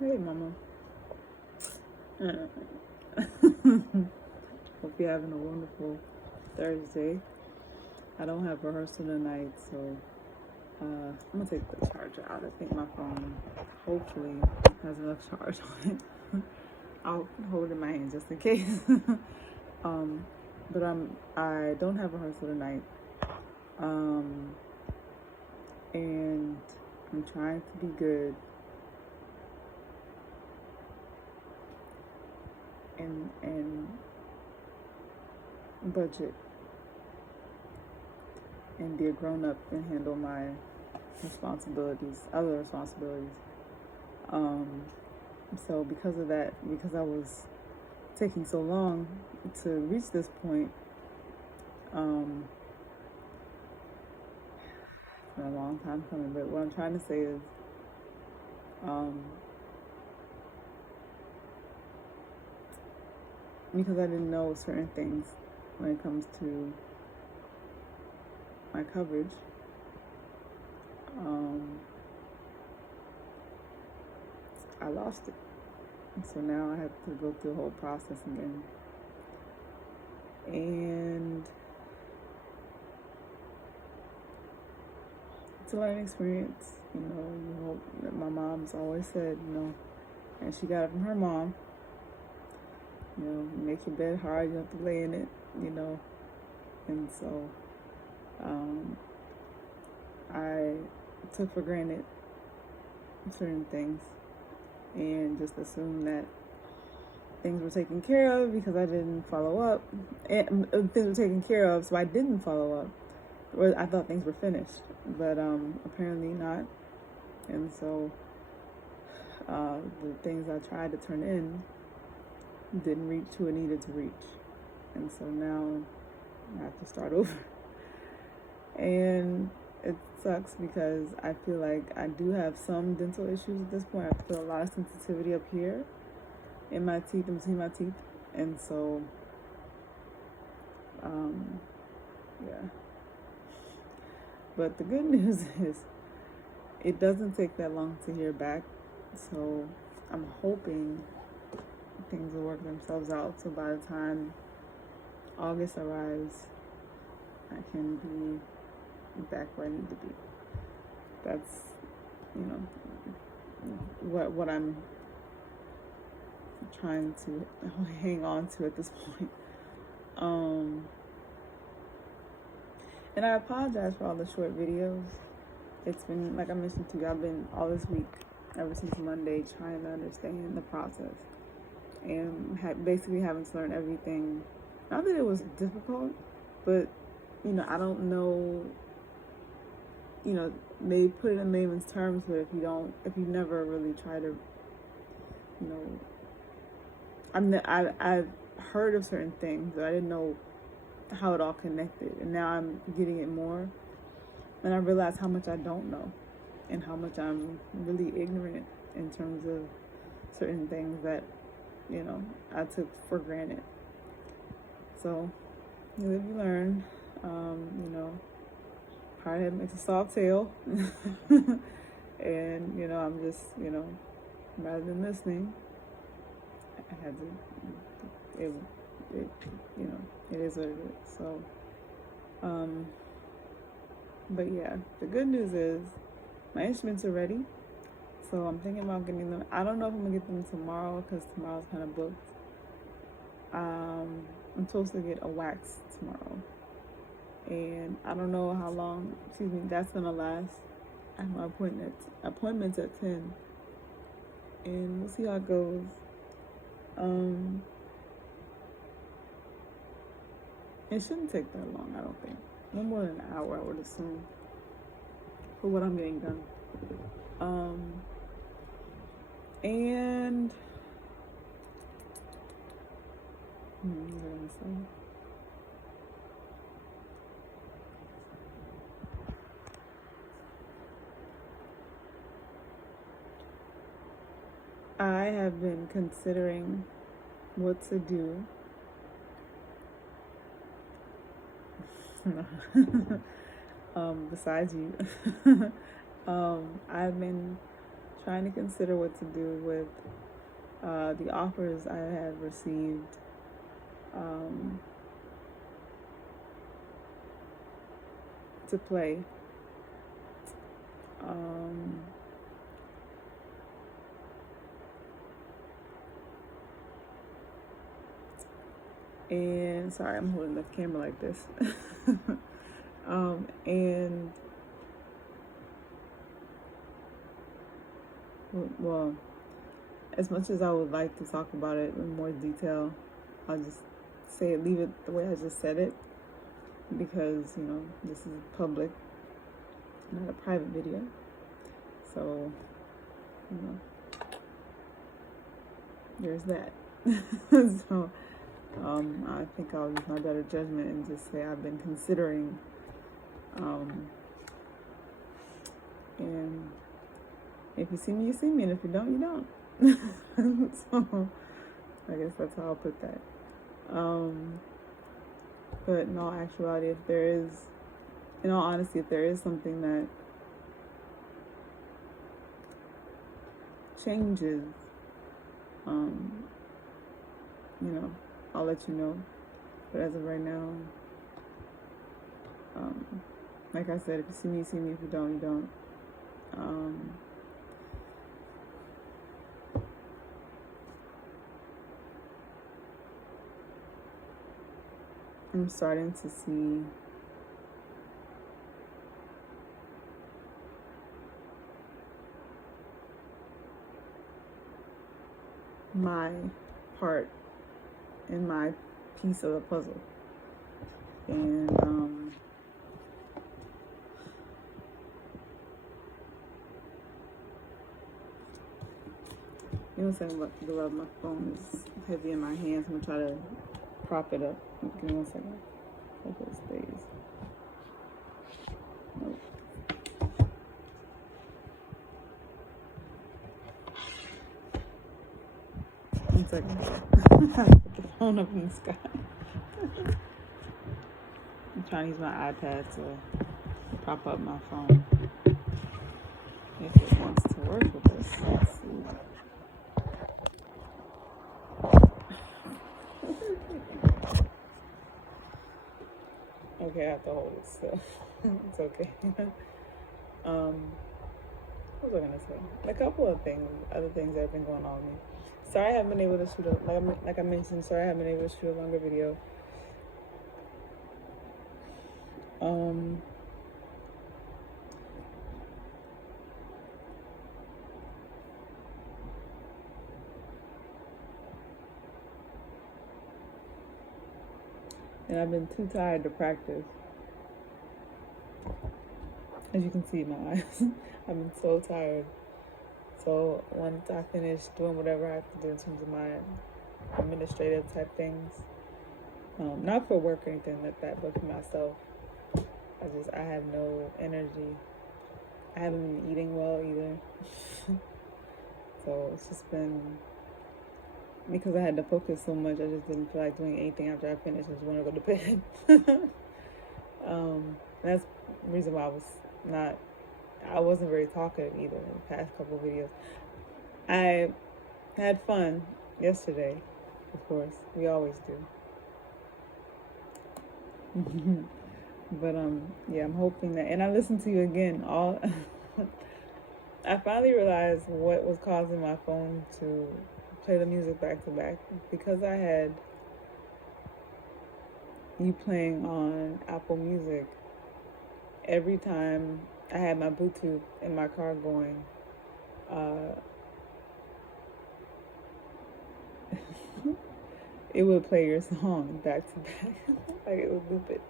Hey, Mama. Hope you're having a wonderful Thursday. I don't have rehearsal tonight, so I'm gonna take the charger out. I think my phone hopefully has enough charge on it. I'll hold it in my hand just in case. um, but I don't have rehearsal tonight. Um, and I'm trying to be good and budget and be a grown up and handle my other responsibilities. So because of that, because I was taking so long to reach this point, it's been a long time coming. But what I'm trying to say is, because I didn't know certain things when it comes to my coverage, I lost it. And so now I have to go through the whole process again. And it's a learning experience. You hope, my mom's always said, and she got it from her mom, you make your bed hard, you have to lay in it, And so I took for granted certain things and just assumed that things were taken care of because I didn't follow up. And things were taken care of, so I didn't follow up. Or I thought things were finished, but apparently not. And so the things I tried to turn in didn't reach who it needed to reach. And so now I have to start over. And it sucks because I feel like I do have some dental issues at this point. I feel a lot of sensitivity up here in my teeth, in between my teeth. And so, yeah. But the good news is it doesn't take that long to hear back. So I'm hoping things will work themselves out. So by the time August arrives, I can be back where I need to be. That's, what I'm trying to hang on to at this point. And I apologize for all the short videos. It's been, like I mentioned to you, I've been all this week, ever since Monday, trying to understand the process and basically having to learn everything. Not that it was difficult, but I don't know. They put it in layman's terms, but if you never really try to, I've heard of certain things, but I didn't know how it all connected, and now I'm getting it more, and I realize how much I don't know, and how much I'm really ignorant in terms of certain things that, I took for granted. So, you live, you learn. Hard head makes a soft tail, and I'm just, rather than listening, I had to. It is what it is. So, but yeah, the good news is my instruments are ready. So I'm thinking about getting them. I don't know if I'm gonna get them tomorrow because tomorrow's kind of booked. I'm supposed to get a wax tomorrow, and I don't know how long. That's gonna last. I have my appointments at 10, and we'll see how it goes. It shouldn't take that long, I don't think. No more than an hour, I would assume, for what I'm getting done. And what was I gonna say? I have been considering what to do. Besides you, I've been trying to consider what to do with the offers I have received to play. And sorry, I'm holding the camera like this. And well, as much as I would like to talk about it in more detail, I'll just leave it the way I just said it, because this is public, not a private video. So there's that. So I think I'll use my better judgment and just say I've been considering, and if you see me, you see me, and if you don't, you don't. So I guess that's how I'll put that. But in all actuality, in all honesty, if there is something that changes, I'll let you know. But as of right now, like I said, if you see me, you see me. If you don't, you don't. I'm starting to see my part in my piece of the puzzle. And you know what I'm saying? Beloved, my phone is heavy in my hands. I'm gonna try to prop it up. Give me 1 second. Hope it stays. Nope. One second. Put the phone up in the sky. I'm trying to use my iPad to prop up my phone. If it wants to work with us. Let's see. Okay, I have to hold it, so it's okay. What was I gonna say? A couple of other things that have been going on with me. Sorry I haven't been able to shoot like I mentioned, sorry I haven't been able to shoot a longer video. And I've been too tired to practice. As you can see in my eyes, I've been so tired. So once I finish doing whatever I have to do in terms of my administrative type things, not for work or anything like that, but for myself, I have no energy. I haven't been eating well either. So it's just been, because I had to focus so much, I just didn't feel like doing anything after I finished. I just wanted to go to bed. That's the reason why I wasn't very talkative either in the past couple of videos. I had fun yesterday, of course. We always do. But yeah, I'm hoping that, and I listened to you again. I finally realized what was causing my phone to play the music back to back, because I had you playing on Apple Music. Every time I had my Bluetooth in my car going, it would play your song back to back. Like it would loop it.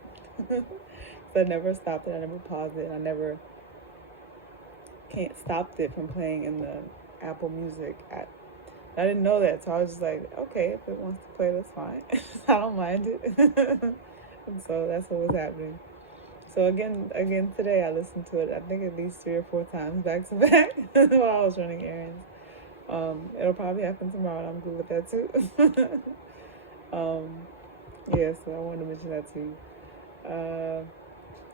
So I never stopped it, I never paused it, can't stop it from playing in the Apple Music app. I didn't know that, so I was just like, okay, if it wants to play, that's fine. I don't mind it. And so that's what was happening. So again today I listened to it, I think at least 3 or 4 times back to back while I was running errands. It'll probably happen tomorrow, and I'm good with that too. Yeah, so I wanted to mention that to you.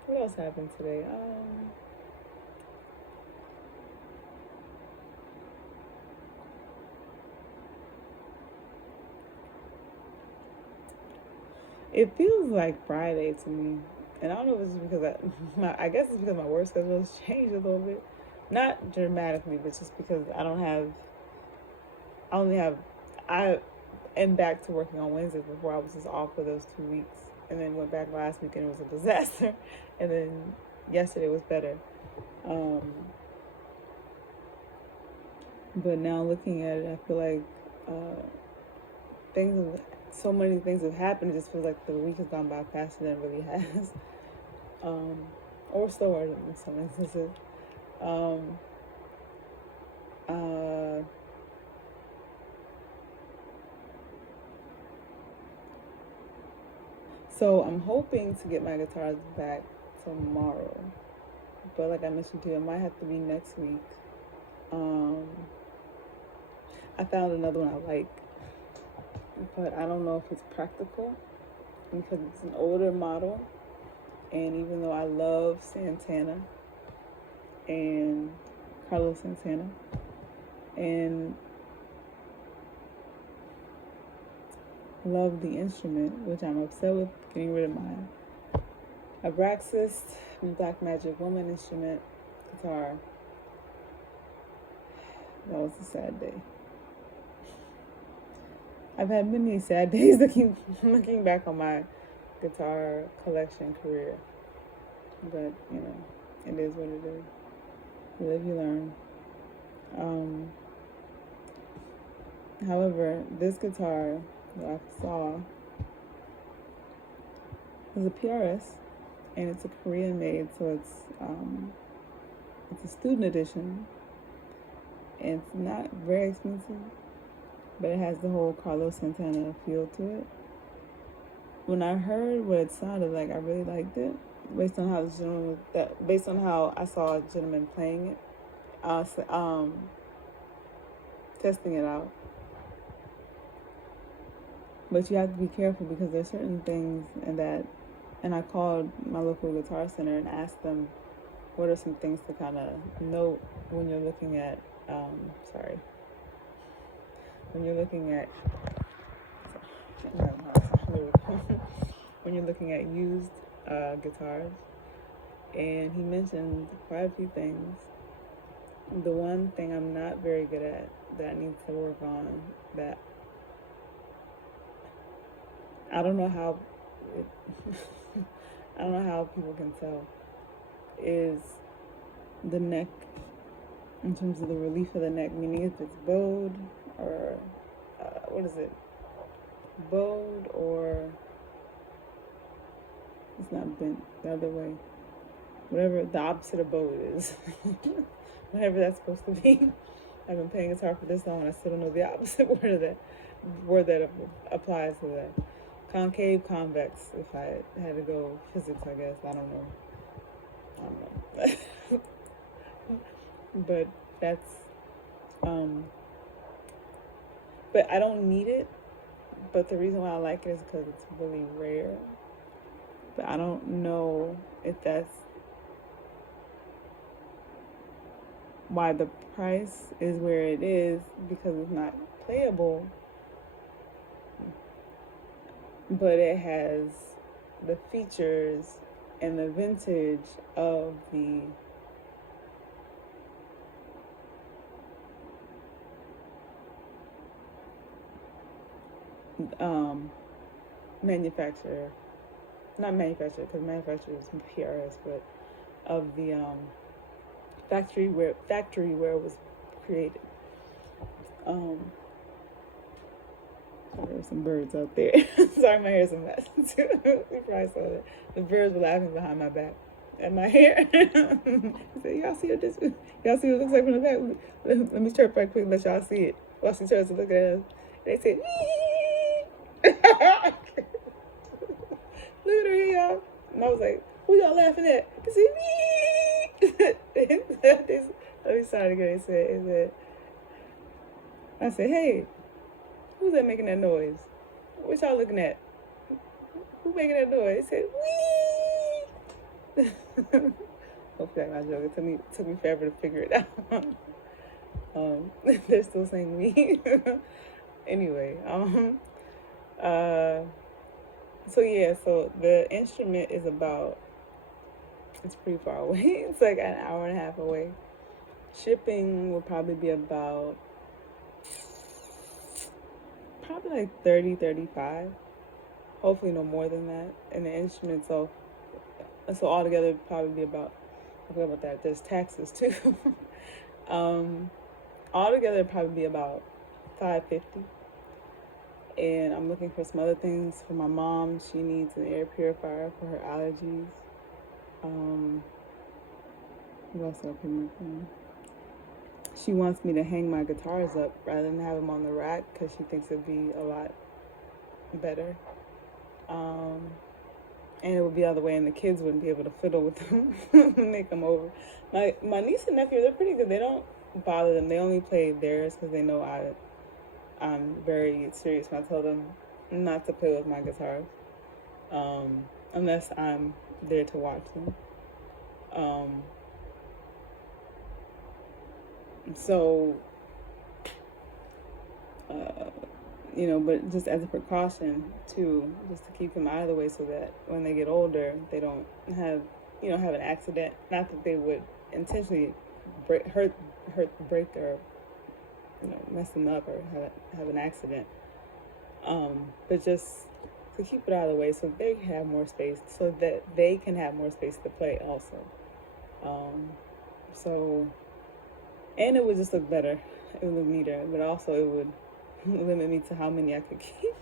What else happened today? It feels like Friday to me. And I don't know if it's because I guess it's because my work schedule has changed a little bit. Not dramatically, but just because I am back to working on Wednesdays. Before I was just off for those 2 weeks. And then went back last week and it was a disaster. And then yesterday was better. But now looking at it, I feel like so many things have happened. It just feels like the week has gone by faster than it really has. Or slower in some instances. So I'm hoping to get my guitars back tomorrow. But like I mentioned to you, it might have to be next week. I found another one I like, but I don't know if it's practical because it's an older model. And even though I love Santana and Carlos Santana, and love the instrument, which I'm upset with getting rid of my Abraxas Black Magic Woman instrument guitar. That was a sad day. I've had many sad days looking back on my guitar collection career. But, you know, it is what it is. You live, you learn. However, this guitar that I saw is a PRS, and it's a Korean made, so it's a student edition, and it's not very expensive, but it has the whole Carlos Santana feel to it. When I heard what it sounded like, I really liked it, based on how I saw a gentleman playing it, testing it out. But you have to be careful because there's certain things and I called my local guitar center and asked them what are some things to kind of note when you're looking at, when you're looking at used guitars. And he mentioned quite a few things. The one thing I'm not very good at that I need to work on, that I don't know how people can tell, is the neck, in terms of the relief of the neck, meaning if it's bowed or bowed or it's not bent the other way, whatever the opposite of bowed is. Whatever that's supposed to be. I've been playing guitar for this long and I still don't know the opposite word that applies to that. Concave, convex, if I had to go physics, I guess. I don't know. But that's, but I don't need it. But the reason why I like it is because it's really rare. But I don't know if that's why the price is where it is, because it's not playable. But it has the features and the vintage of the manufacturer, not manufacturer, because manufacturer is PRS, but of the factory where it was created. There's some birds out there. Sorry, my hair's a mess too. You probably saw that. The birds were laughing behind my back at my hair. I said, y'all see what it looks like from the back? Let me chirp right quick and let y'all see it. While she turns to look at us. They said, look at her, y'all. And I was like, who y'all laughing at? They said, let me start again. They said, I said, hey, who's that making that noise? What y'all looking at? Who making that noise? It said, wee! Hopefully I'm not joking. It took me forever to figure it out. They're still saying wee. Anyway, So yeah, so the instrument is about, it's pretty far away. It's like an hour and a half away. Shipping will probably be about probably like 30, 35. Hopefully no more than that. And the instrument, so altogether it'd probably be about, I forgot about that. There's taxes too. um, Altogether it'd probably be about 550. And I'm looking for some other things for my mom. She needs an air purifier for her allergies. What else did I put in my phone? She wants me to hang my guitars up rather than have them on the rack because she thinks it'd be a lot better. And it would be the other way, and the kids wouldn't be able to fiddle with them when they come over. My niece and nephew, they're pretty good. They don't bother them. They only play theirs because they know I'm very serious when I tell them not to play with my guitars, unless I'm there to watch them. So, but just as a precaution too, just to keep them out of the way so that when they get older, they don't have an accident. Not that they would intentionally break or, mess them up or have an accident. But just to keep it out of the way so they have more space, so that they can have more space to play also. So, and it would just look better. It would look neater, but also it would limit me to how many I could keep.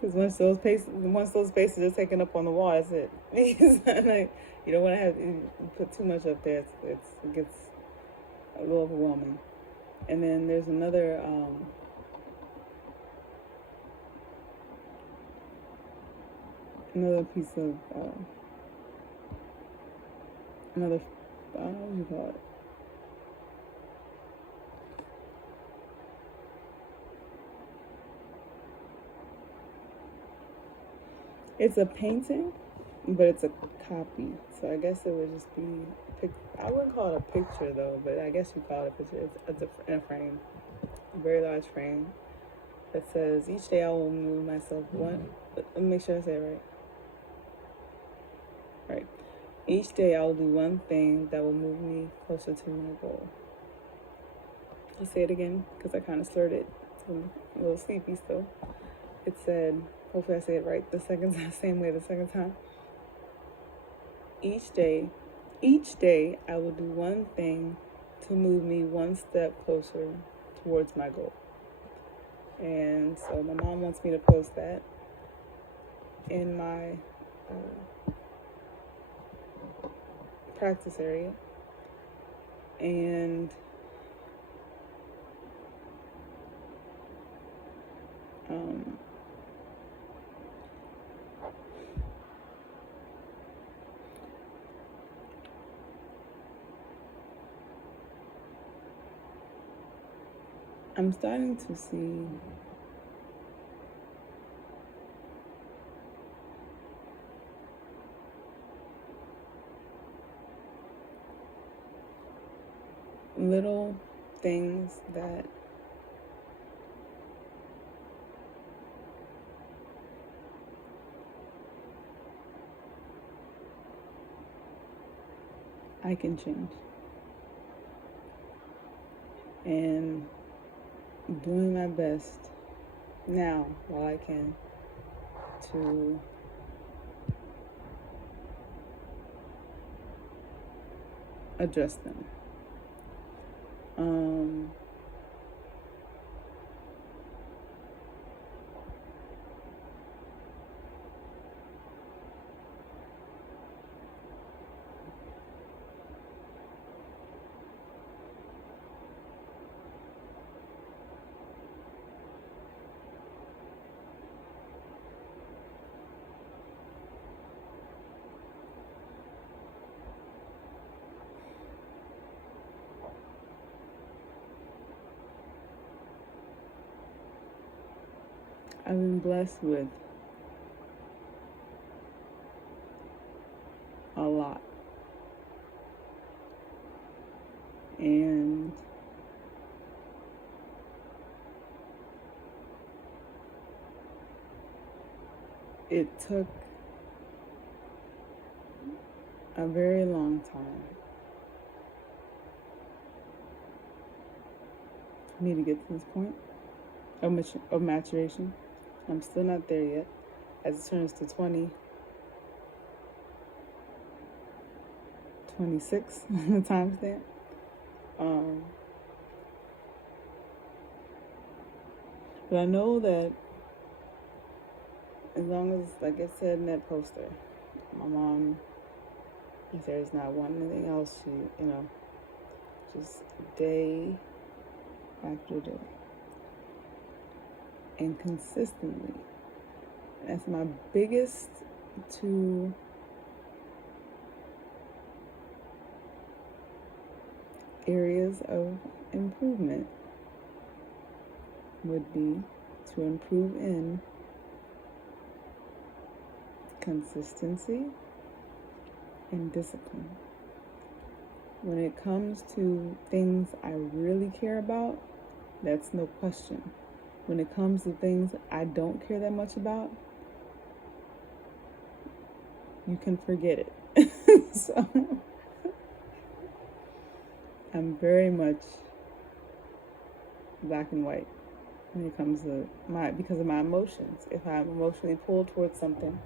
Because once those spaces are taken up on the wall, that's it. Like, you don't want to have put too much up there. It gets a little overwhelming. And then there's another piece of what do you call it? It's a painting, but it's a copy. So I guess it would just be, I wouldn't call it a picture though, but I guess you call it a picture. It's in a frame, a very large frame that says, "Each day I will move myself one." Let me make sure I say it right. Right. Each day I will do one thing that will move me closer to my goal. I'll say it again because I kind of slurred it. I'm a little sleepy still. It said, hopefully I say it right the same way the second time. Each day I will do one thing to move me one step closer towards my goal. And so my mom wants me to post that in my practice area. And I'm starting to see little things that I can change. And doing my best now while I can to address them. I've been blessed with a lot. And it took a very long time for me to get to this point of maturation. I'm still not there yet. As it turns to 26 on the timestamp. But I know that as long as, like I said in that poster, my mom, if there's not one anything else, she, just day after day. And consistently. That's my biggest two areas of improvement would be to improve in consistency and discipline. When it comes to things I really care about, that's no question. When it comes to things I don't care that much about, you can forget it. So I'm very much black and white when it comes to because of my emotions. If I'm emotionally pulled towards something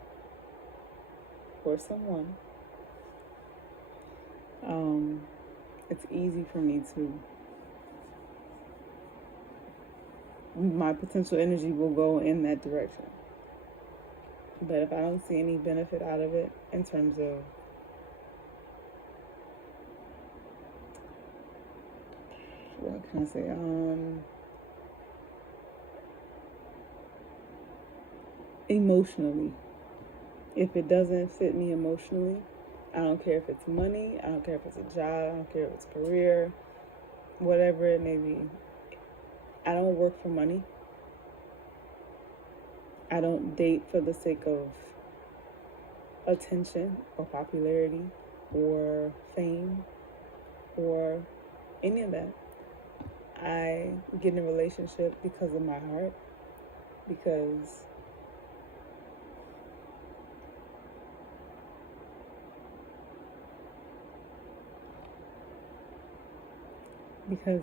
or someone, it's easy for me to, my potential energy will go in that direction. But if I don't see any benefit out of it in terms of what can I say? Emotionally. If it doesn't fit me emotionally, I don't care if it's money, I don't care if it's a job, I don't care if it's a career, whatever it may be. I don't work for money. I don't date for the sake of attention or popularity or fame or any of that. I get in a relationship because of my heart, because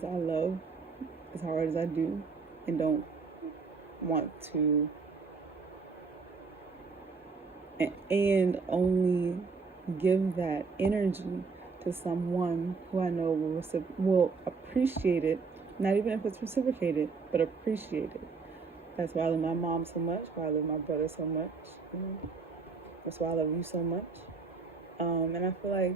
I love as hard as I do and don't want to, and only give that energy to someone who I know will appreciate it, not even if it's reciprocated, but appreciate it. That's why I love my mom so much, why I love my brother so much. That's why I love you so much. And I feel like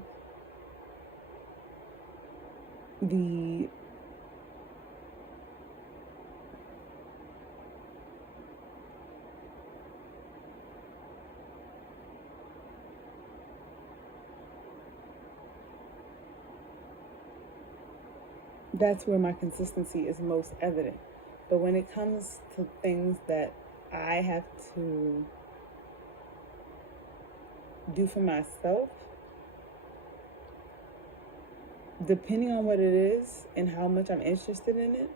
that's where my consistency is most evident. But when it comes to things that I have to do for myself, depending on what it is and how much I'm interested in it,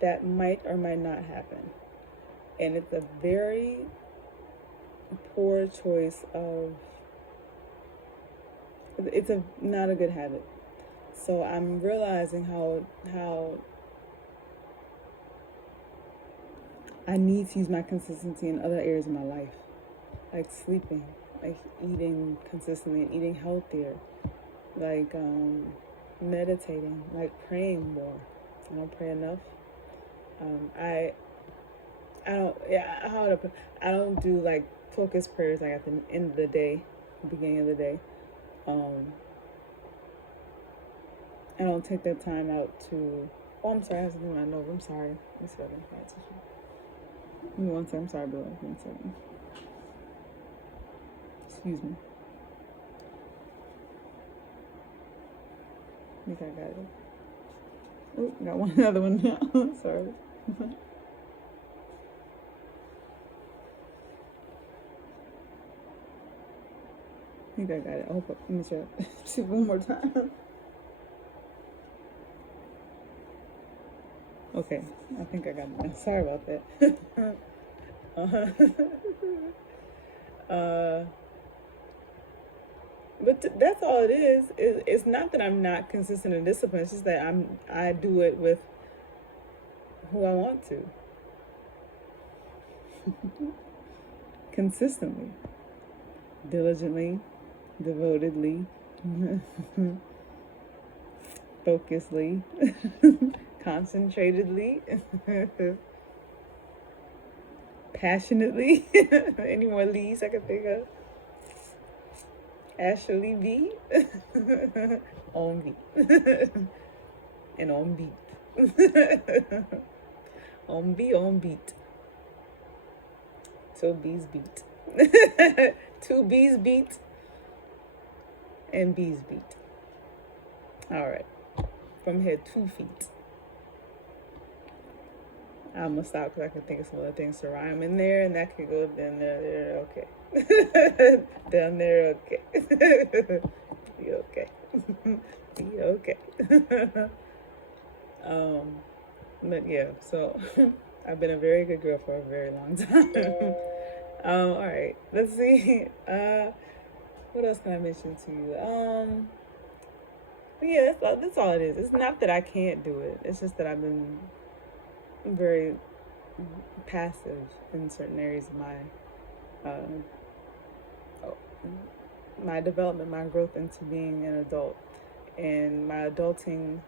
that might or might not happen. And it's a very poor choice it's not a good habit. So I'm realizing how I need to use my consistency in other areas of my life, like sleeping, like eating consistently, eating healthier, like meditating, like praying more. I don't pray enough. I don't do like focused prayers like at the end of the day, beginning of the day. I don't take that time out to. Oh, I'm sorry. I have something in my nose. I'm sorry. One second. Give me one second. I'm sorry, below. 1 second. Excuse me. I think I got it. Oh, got another one now. Sorry. I think I got it. Let me check. See one more time. Okay, I think I got it. Sorry about that. Uh, but that's all it is. It's not that I'm not consistent and disciplined. It's just that I do it with who I want to. Consistently, diligently, devotedly, focusedly, concentratedly, passionately. Any more leads I can think of? Ashley B. On beat. And on beat. On beat. Two B's beat. Two B's beat. And B's beat. Alright. From here, 2 feet. I'm gonna stop because I can think of some other things to rhyme in there, and that could go down there, okay. Down there, okay. Be okay. Be okay. But yeah, so I've been a very good girl for a very long time. All right, let's see. What else can I mention to you? But yeah, that's all it is. It's not that I can't do it. It's just that I've been very passive in certain areas of my development, my growth into being an adult, and my adulting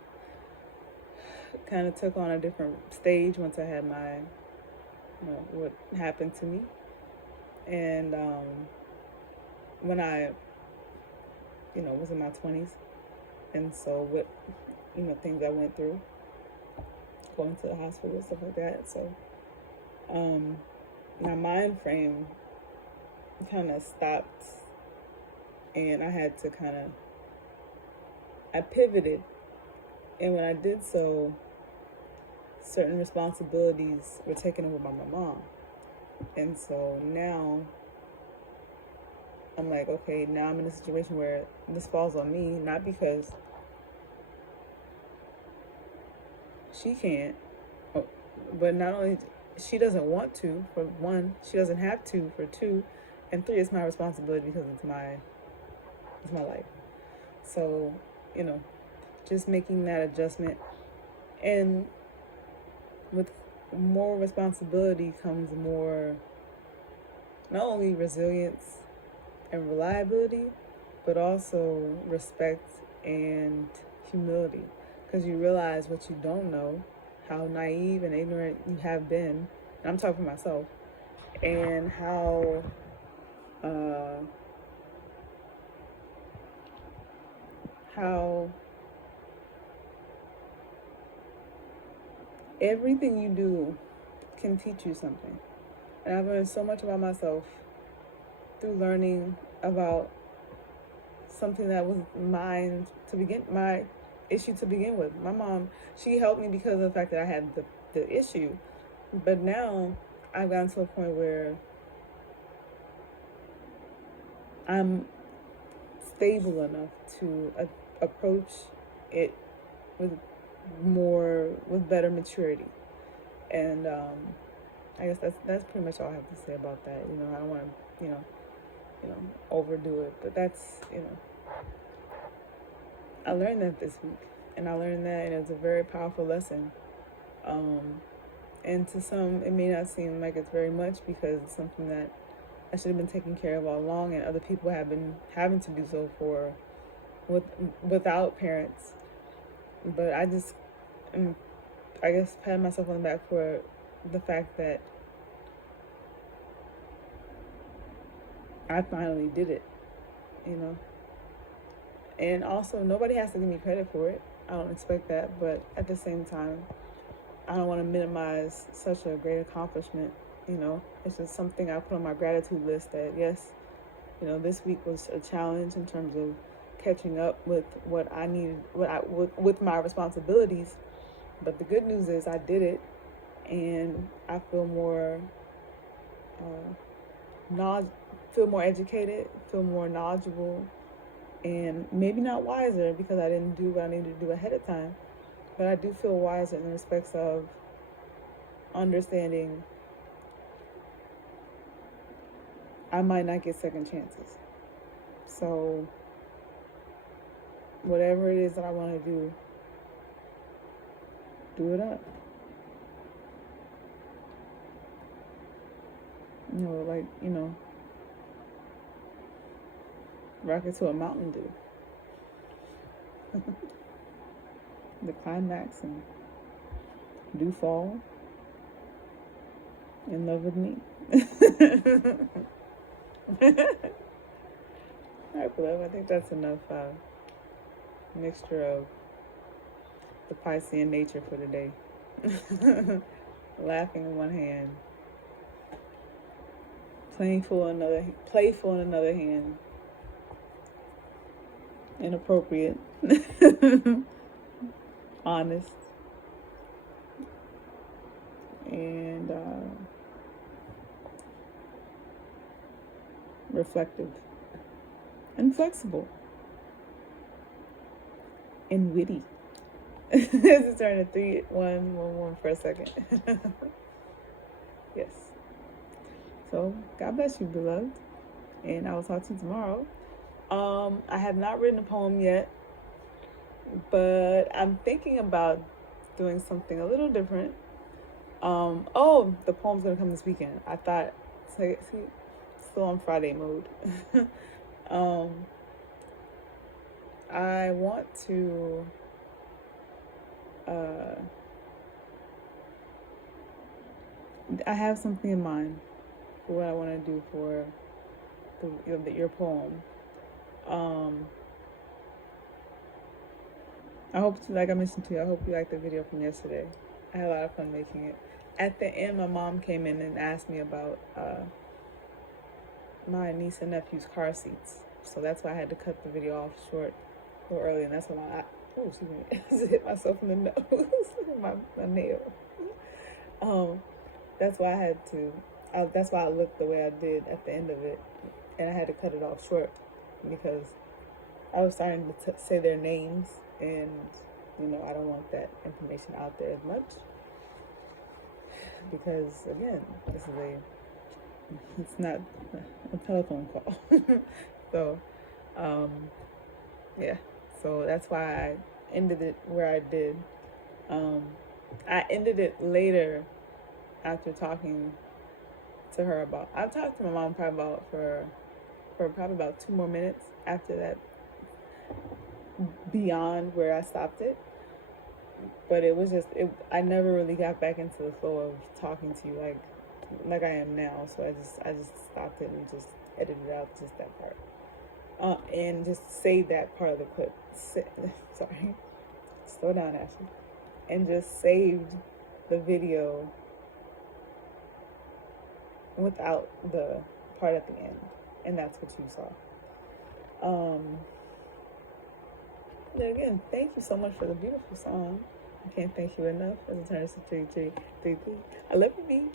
kind of took on a different stage once I had my, what happened to me, and when I, was in my 20s, and so with, things I went through, going to the hospital, stuff like that. So my mind frame kind of stopped, and I had to I pivoted, and when I did so, certain responsibilities were taken over by my mom. And so now I'm like, okay, now I'm in a situation where this falls on me, not because she can't, but not only she doesn't want to, for one, she doesn't have to, for two, and three, it's my responsibility because it's my life. So, just making that adjustment, and with more responsibility comes more, not only resilience and reliability, but also respect and humility, because you realize what you don't know, how naive and ignorant you have been, and I'm talking for myself, and how everything you do can teach you something. And I've learned so much about myself through learning about something that was my issue to begin with. My mom, she helped me because of the fact that I had the issue. But now I've gotten to a point where I'm stable enough to approach it with better maturity. And I guess that's pretty much all I have to say about that. I don't want to, overdo it, but that's, I learned that this week, and I learned that, and it's a very powerful lesson. And to some, it may not seem like it's very much because it's something that I should have been taking care of all along, and other people have been having to do so without parents. But I just, I guess, pat myself on the back for the fact that I finally did it, And also, nobody has to give me credit for it. I don't expect that, but at the same time, I don't want to minimize such a great accomplishment. It's just something I put on my gratitude list that, yes, this week was a challenge in terms of catching up with what I needed, with my responsibilities. But the good news is I did it, and I feel more educated, feel more knowledgeable, and maybe not wiser because I didn't do what I needed to do ahead of time, but I do feel wiser in the respects of understanding I might not get second chances. So whatever it is that I want to do it up. Rock it to a Mountain Dew. The climax, and do fall in love with me. Alright, beloved, I think that's enough mixture of the Piscean nature for today. Laughing in one hand, playful in another hand, inappropriate, honest, and reflective, and flexible, and witty. This is turning to 3, 1, 1, 1 for a second. Yes. So God bless you, beloved, and I will talk to you tomorrow. I have not written a poem yet, but I'm thinking about doing something a little different. The poem's gonna come this weekend. I thought, see, still on Friday mode. I want to I have something in mind for what I want to do for your poem. I hope, like I mentioned to you, I hope you liked the video from yesterday. I had a lot of fun making it. At the end, my mom came in and asked me about my niece and nephew's car seats. So that's why I had to cut the video off short a little early, and that's when I hit myself in the nose, my nail. That's why I had to. That's why I looked the way I did at the end of it, and I had to cut it off short because I was starting to say their names, and I don't want that information out there as much because again, it's not a telephone call. So, yeah. So that's why I ended it where I did. I ended it later after talking to her about. I talked to my mom probably about 2 more minutes after that, beyond where I stopped it. But it was just I never really got back into the flow of talking to you like I am now. So I just stopped it and just edited out just that part. And just saved that part of the clip. Sorry. Slow down, Ashley. And just saved the video without the part at the end. And that's what you saw. And again, thank you so much for the beautiful song. I can't thank you enough as it turns to 3. I love you, me.